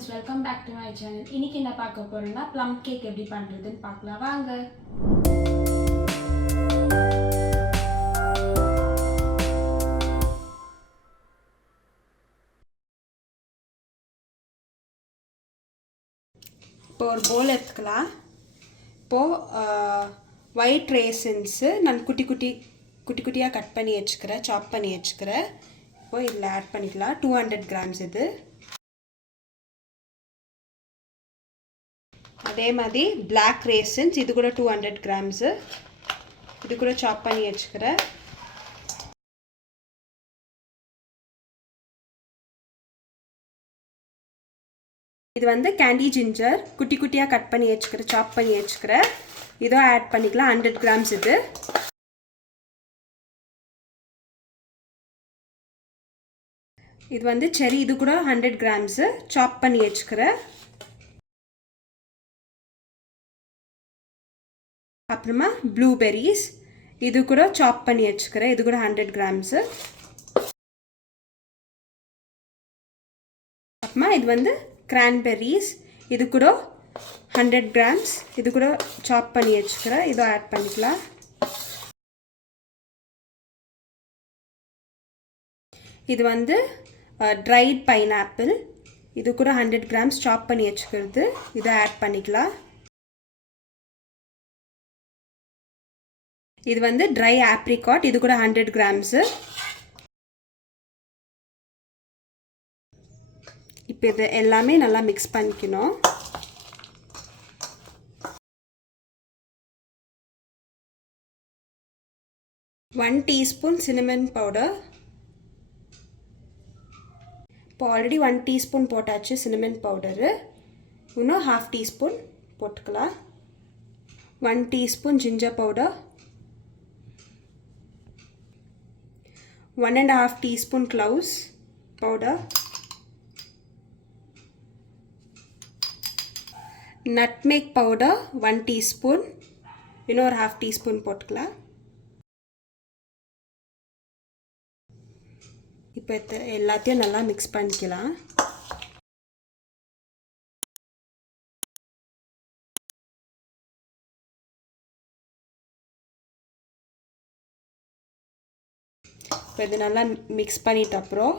friends, welcome back to my channel. இன்னைக்கு என்ன பார்க்க போறேன்னா plum cake எப்படி பண்றதுன்னு பார்க்கலாம் வாங்க. இப்போ ஒரு bowl எடுத்துக்கலாம். இப்போ white raisins நான் குட்டி குட்டியா கட் பண்ணி வச்சுக்கிறேன், சாப் பண்ணி வச்சுக்கிறேன். இப்போ இதில் ஆட் பண்ணிக்கலாம். 200 grams இது. அதே மாதிரி black raisins இது கூட 200 grams. இது கூட சாப் பண்ணி வச்சுக்கிறேன். இது வந்து candy ginger குட்டியா கட் பண்ணி வச்சுக்கிறேன், சாப் பண்ணி வச்சுக்கிறேன். இதோ ஆட் பண்ணிக்கலாம். 100 grams இது. இது வந்து செரி, இது கூட 100 grams சாப் பண்ணி வச்சுக்கிறேன். அப்புறமா ப்ளூபெரிஸ் இது கூட சாப் பண்ணி வச்சுக்கிறேன். இது கூட 100 grams. அப்புறமா இது வந்து கிரான்பெரிஸ் இது கூட 100 grams. இது கூட சாப் பண்ணி வச்சுக்கிறேன். இதோ ஆட் பண்ணிக்கலாம். இது வந்து ட்ரைட் பைனாப்பிள் இது கூட 100 grams சாப் பண்ணி வச்சுக்கிறது. இதை ஆட் பண்ணிக்கலாம். இது வந்து ட்ரை ஆப்ரிகாட் இது கூட 100 grams. இப்போ இது எல்லாமே நல்லா மிக்ஸ் பண்ணிக்கணும். One teaspoon cinnamon powder. இப்போ ஆல்ரெடி 1 teaspoon போட்டாச்சு சின்னமன் பவுடரு. இன்னும் 1/2 teaspoon போட்டுக்கலாம். 1 teaspoon ginger powder. 1.5 teaspoon cloves powder. Nutmeg powder 1 teaspoon. இன்னொரு 1/2 teaspoon போட்டுக்கலாம். இப்போ எல்லாத்தையும் நல்லா மிக்ஸ் பண்ணிக்கலாம். இப்போ இது நல்லா மிக்ஸ் பண்ணிட்ட அப்புறம்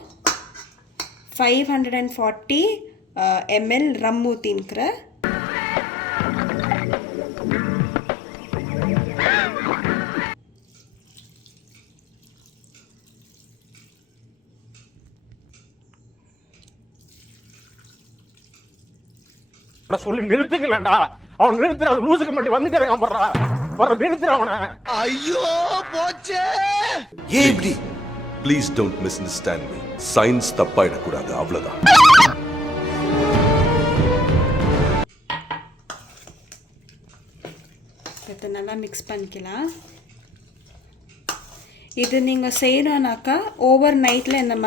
540 ml ரம் ஊற்றின்னுக்கிறேன். சொல்லி நிறுத்துக்கலடா, அவன் நிறுத்துற லூசுக்கு மட்டும் வந்துட்டே போறா, வர நிறுத்துற அவன. ஐயோ போச்சே. ஏய் இப்படி please don't misunderstand me. Science தப்பாயிட கூடாது, அவ்வளவுதான். இதை நல்லா மிக்ஸ் பண்ணிக்கலாம். இது நீங்கள் செய்யணும்னாக்கா ஓவர் நைட்டில் இந்த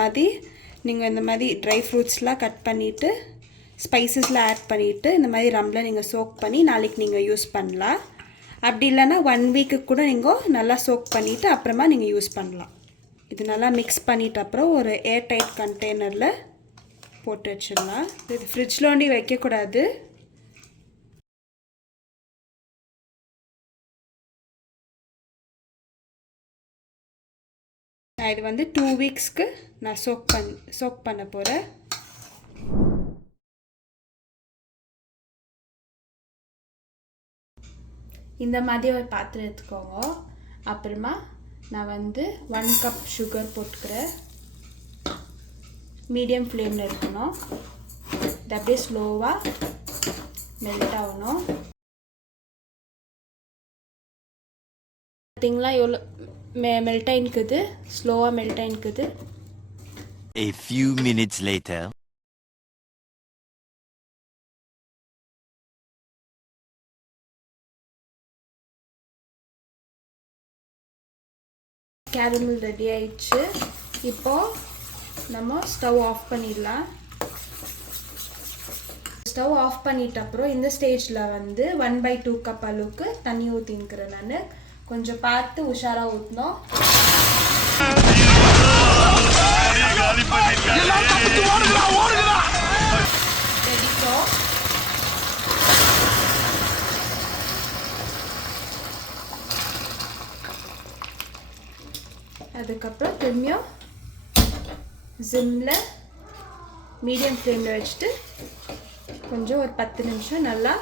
மாதிரி ட்ரை ஃப்ரூட்ஸ்லாம் கட் பண்ணிவிட்டு ஸ்பைசஸ்லாம் ஆட் பண்ணிவிட்டு இந்த மாதிரி ரம்மில் நீங்கள் சோக் பண்ணி நாளைக்கு நீங்கள் யூஸ் பண்ணலாம். அப்படி இல்லைன்னா 1 வீக்கு கூட நீங்கள் நல்லா சோக் பண்ணிவிட்டு அப்புறமா நீங்கள் யூஸ் பண்ணலாம். இது நல்லா மிக்ஸ் பண்ணிவிட்டு அப்புறம் ஒரு ஏர் டைட் கண்டெய்னரில் போட்டு வச்சிடலாம். இது ஃப்ரிட்ஜில் ஒண்டி வைக்கக்கூடாது. நான் இது வந்து 2 வீக்ஸ்க்கு நான் சோக் பண்ண போகிறேன். இந்த மாதிரி ஒரு பாத்திரம் எடுத்துக்கோங்க. அப்புறமா நான் வந்து 1 கப் சுகர் போட்டுக்கிறேன். மீடியம் ஃப்ளேமில் இருக்கணும். இது அப்படியே ஸ்லோவாக மெல்ட் ஆகணும். பார்த்தீங்களா எவ்வளோ மெல்ட் ஆகிக்குது, ஸ்லோவாக மெல்ட் ஆகிக்குது. A few minutes later. Caramel ready ஆயிடுச்சு. இப்போது நம்ம ஸ்டவ் ஆஃப் பண்ணிடலாம். ஸ்டவ் ஆஃப் பண்ணிட்ட அப்புறம் இந்த ஸ்டேஜில் வந்து 1/2 கப் அளவுக்கு தண்ணி ஊற்றின்னுக்கிறேன். நான் கொஞ்சம் பார்த்து உஷாராக ஊற்றணும். ரெடி அதுக்கப்புறம் திரும்பியும் சிம்மில் மீடியம் ஃப்ளேமில் வச்சுட்டு கொஞ்சம் ஒரு 10 நிமிஷம் நல்லா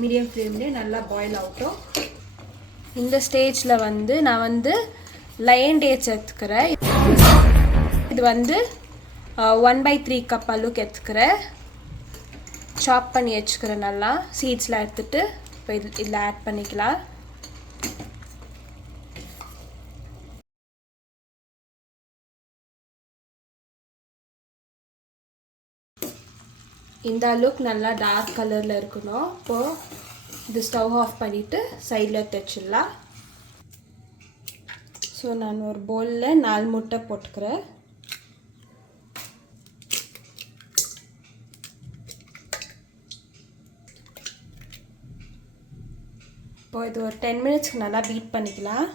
மீடியம் ஃப்ளேம்லேயே நல்லா பாயில் ஆகட்டும். இந்த ஸ்டேஜில் வந்து நான் வந்து லயன் டேட்ஸ் எடுத்துக்கிறேன். இது வந்து 1/3 கப் அளவுக்கு எடுத்துக்கிறேன். சாப் பண்ணி வச்சுக்கிறேன். நல்லா சீட்ஸ்லாம் எடுத்துகிட்டு இப்போ இதில் ஆட் பண்ணிக்கலாம். இந்த அளவுக்கு நல்லா டார்க் கலரில் இருக்கணும். இப்போது இது ஸ்டவ் ஆஃப் பண்ணிவிட்டு சைடில் தைச்சிடலாம். ஸோ நான் ஒரு பவுலில் 4 முட்டை போட்டுக்கிறேன். இப்போ இது ஒரு 10 மினிட்ஸ்க்கு நல்லா பீட் பண்ணிக்கலாம்.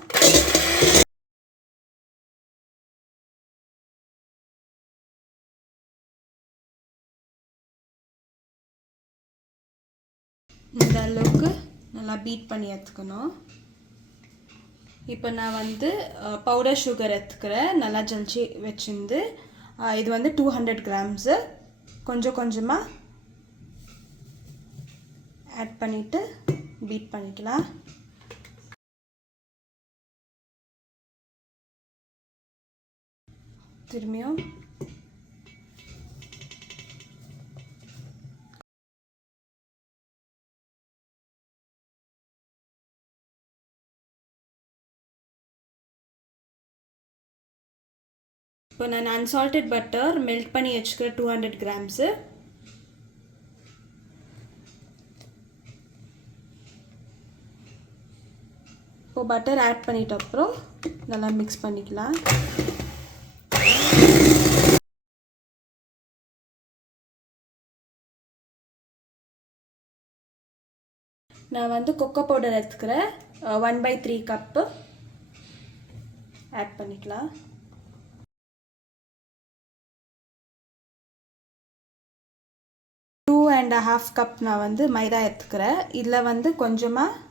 இந்த அளவுக்கு நல்லா பீட் பண்ணி எடுத்துக்கணும். இப்போ நான் வந்து பவுடர் சுகர் எடுத்துக்கிறேன். நல்லா ஜலிச்சு வச்சுருந்து இது வந்து 200 கிராம்ஸு. கொஞ்சம் கொஞ்சமாக ஆட் பண்ணிவிட்டு பீட் பண்ணிக்கலாம். திரும்பியும் இப்போ நான் அன்சால்டட் பட்டர் மெல்ட் பண்ணி வச்சுக்கிறேன் 200 கிராம்ஸு. இப்போ பட்டர் ஆட் பண்ணிட்ட அப்புறம் நல்லா மிக்ஸ் பண்ணிக்கலாம். நான் வந்து கொக்கோ பவுடர் எடுத்துக்கிறேன். 1/3 கப்பு ஆட் பண்ணிக்கலாம். டூ அண்ட் ஹாஃப் கப் நான் வந்து மைதா எடுத்துக்கிறேன். இதில் வந்து கொஞ்சமாக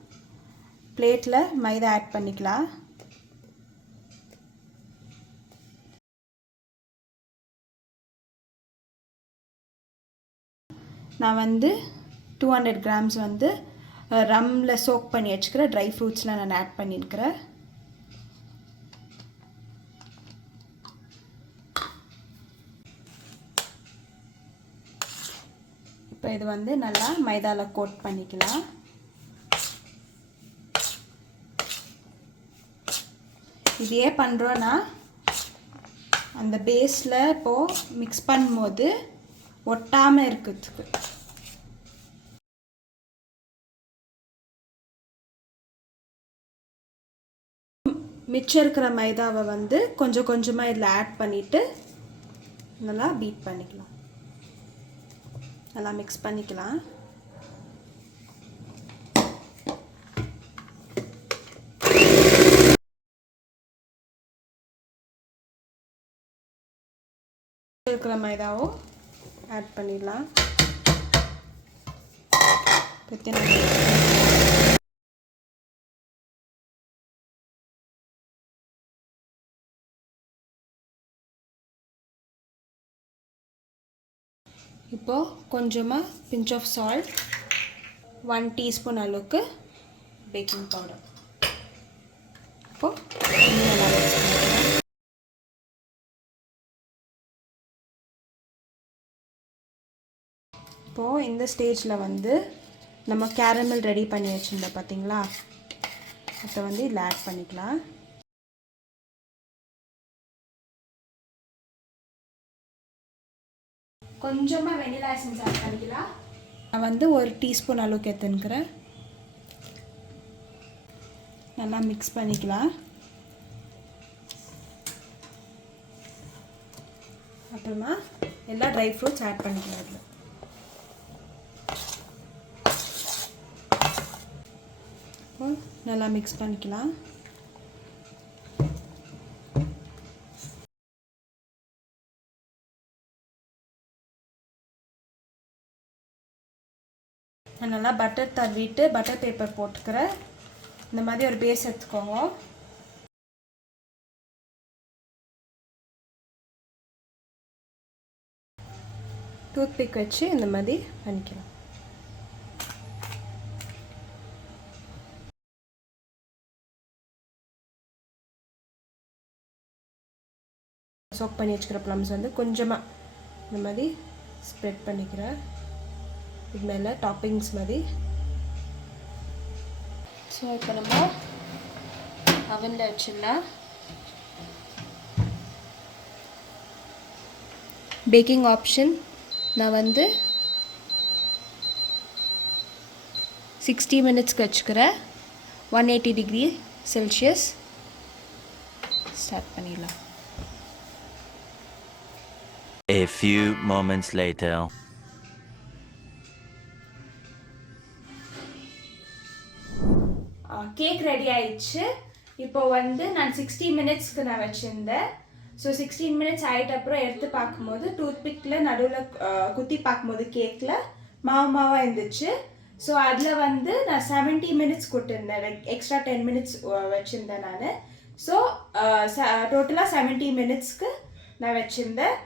பிளேட்டில் மைதா ஆட் பண்ணிக்கலாம். நான் வந்து 200 கிராம்ஸ் வந்து ரம்மில் சோக் பண்ணி வச்சுக்கிறேன். ட்ரை ஃப்ரூட்ஸ்லாம் நான் ஆட் பண்ணியிருக்கிறேன். இப்போ இது வந்து நல்லா மைதாவில் கோட் பண்ணிக்கலாம். இது ஏன் பண்ணுறோன்னா அந்த பேஸில் இப்போது மிக்ஸ் பண்ணும்போது ஒட்டாமல் இருக்கிறதுக்கு. மிச்சம் இருக்கிற மைதாவை வந்து கொஞ்சம் கொஞ்சமாக இதில் ஆட் பண்ணிவிட்டு நல்லா பீட் பண்ணிக்கலாம். நல்லா மிக்ஸ் பண்ணிக்கலாம். இருக்கிற மைதாவும் ஆட் பண்ணிடலாம். இப்போது கொஞ்சமாக பிஞ்ச் ஆஃப் சால்ட், 1 டீஸ்பூன் அளவுக்கு பேக்கிங் பவுடர். இப்போது இப்போது இந்த ஸ்டேஜில் வந்து நம்ம கேரமல் ரெடி பண்ணி வச்சுருந்தோம் பார்த்தீங்களா, அதை வந்து இதில் ஆட் பண்ணிக்கலாம். கொஞ்சமாக வெனிலா எசன்ஸ் ஆட் பண்ணிக்கலாம். நான் வந்து 1 டீஸ்பூன் அளவுக்கு எடுத்துக்கிறேன். நல்லா மிக்ஸ் பண்ணிக்கலாம். அப்புறமா எல்லா ட்ரை ஃப்ரூட்ஸ் ஆட் பண்ணிக்கலாம். அதில் நல்லா மிக்ஸ் பண்ணிக்கலாம். நான் நல்லா பட்டர் தடவிட்டு பட்டர் பேப்பர் போட்டுக்கிறேன். இந்த மாதிரி ஒரு பேஸ் எடுத்துக்கோங்க. டூத் பிக் வச்சு இந்த மாதிரி பண்ணிக்கலாம். சோக் பண்ணி வச்சுக்கிற ப்ளம்ஸ் வந்து கொஞ்சமாக இந்த மாதிரி ஸ்ப்ரெட் பண்ணிக்கிறேன் இது மேலே டாப்பிங்ஸ் மாதிரி. ஸோ இப்போ நம்ம அவனில் வச்சிடலாம். பேக்கிங் ஆப்ஷன் நான் வந்து 60 மினிட்ஸ்க்கு வச்சுக்கிறேன். 180 டிகிரி செல்சியஸ். ஸ்டார்ட் பண்ணிடலாம். A few moments later. Cake ready ஆயிடுச்சு. இப்போ வந்து நான் 60 மினிட்ஸ்க்கு நான் வச்சுருந்தேன். ஸோ 16 மினிட்ஸ் ஆகிட்ட அப்புறம் எடுத்து பார்க்கும்போது டூத்பிக்கில் நடுவில் குத்தி பார்க்கும்போது கேக்கில் மாவாக இருந்துச்சு. ஸோ அதில் வந்து நான் 70 மினிட்ஸ் கொடுத்துருந்தேன். எக்ஸ்ட்ரா 10 மினிட்ஸ் வச்சுருந்தேன் நான். ஸோ டோட்டலாக 70 மினிட்ஸ்க்கு நான் வச்சுருந்தேன்.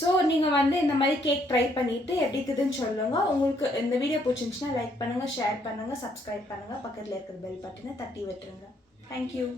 ஸோ நீங்கள் வந்து இந்த மாதிரி கேக் ட்ரை பண்ணிவிட்டு எப்படி இருக்குதுன்னு சொல்லுங்கள். உங்களுக்கு இந்த வீடியோ பிடிச்சிருந்துச்சுன்னா லைக் பண்ணுங்கள், ஷேர் பண்ணுங்கள், சப்ஸ்கிரைப் பண்ணுங்கள், பக்கத்தில் இருக்கிற பெல் பட்டனை தட்டி விட்டுருங்க. தேங்க்யூ.